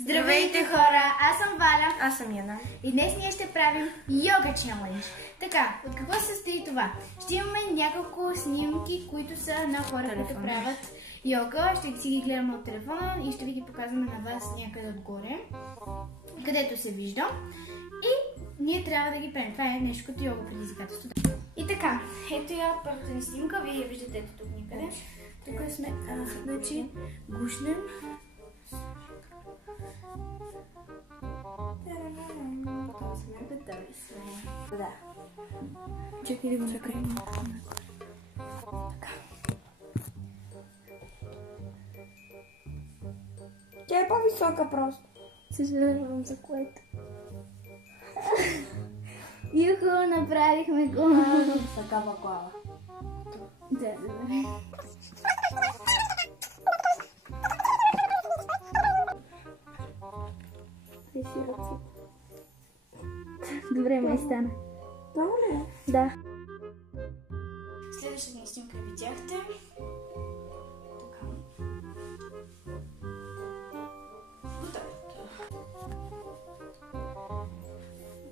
Здравейте, хора! Аз съм Валя. Аз съм Яна. И днес ние ще правим йога челендж. Така, от какво се състои това? Ще имаме няколко снимки, които са на хора, които правят йога. Ще си ги гледаме от телефона и ще ви ги показваме на вас някъде отгоре, където се вижда. И ние трябва да ги правим. Това е нещо като йога предизвикателство. И така, ето я първата ни снимка. Вие я виждате ето тук някъде. Тук сме, значи, гушнем. Готови сме. Да. Чакай да го накрием. Така. Тя е по-висока просто. Съжалявам за което. Юху, направихме го. Такава глава. Да, добре. Добре, май стана. Това ли е? Да. Следващата ни снимка видяхте. Така. Готово.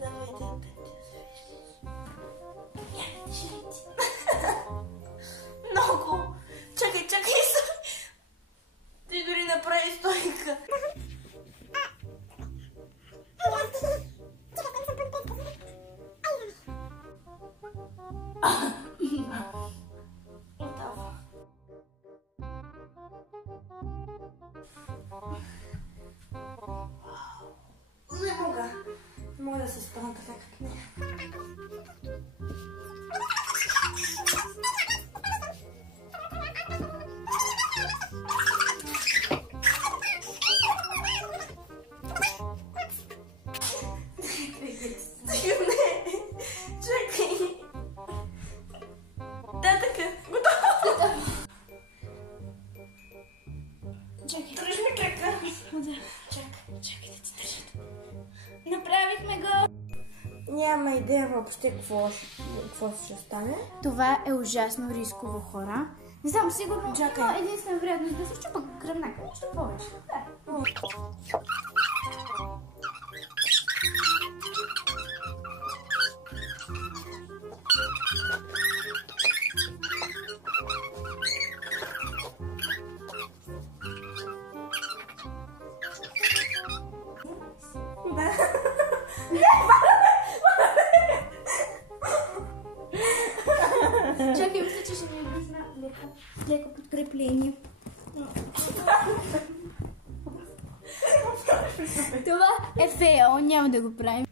Давайте да те свеждаш. Много! Чакай! Ти дори направи стойка. Не мога да се спъна така как не. Чакай. Да, така. Готово. Чакай. Дръж ми крака. Чакай да ти държат. Направихме го! Няма идея въобще какво ще стане. Това е ужасно рисково, хора. Не знам, сигурно има единствена вероятност да се щупа гръбнака. Нищо повече. Да. Чакай, мисля, че ще ми обръзна леко подкрепление. Това е фейл, няма да го правим.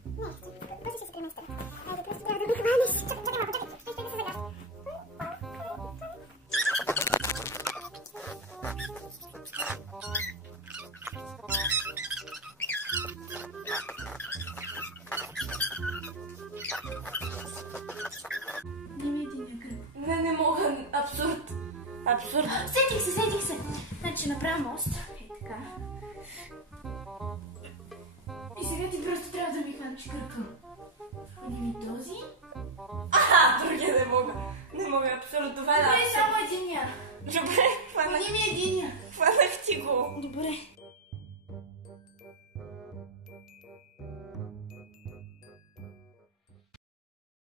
Не мога. Абсурд. Сетих се. Значи направя мост. Ей така. И сега ти просто трябва да ми хванеш кръка. Ходи ми този. Другия не мога. Абсурд. Това е Добре, само единия. Добре, Ходи ми единия. хванах ти го. Добре.